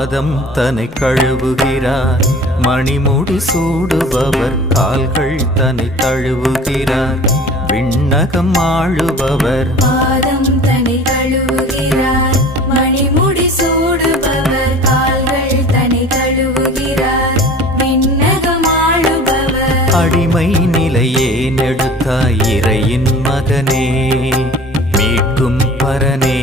பாதம் தன்னை கழுவுகிறார். மணிமுடி சூடுபவர் கால்கள் தன்னை தழுவுகிறார். விண்ணகம் ஆளுபவர் பாதம் தன்னை கழுவுகிறார். மணிமுடி சூடுபவர் கால்கள் தன்னை தழுவுகிறார். விண்ணகம் ஆளுபவர் அடிமை நிலையே நெடுத்தாய் இறையின் மகனே, மீட்கும் பரனே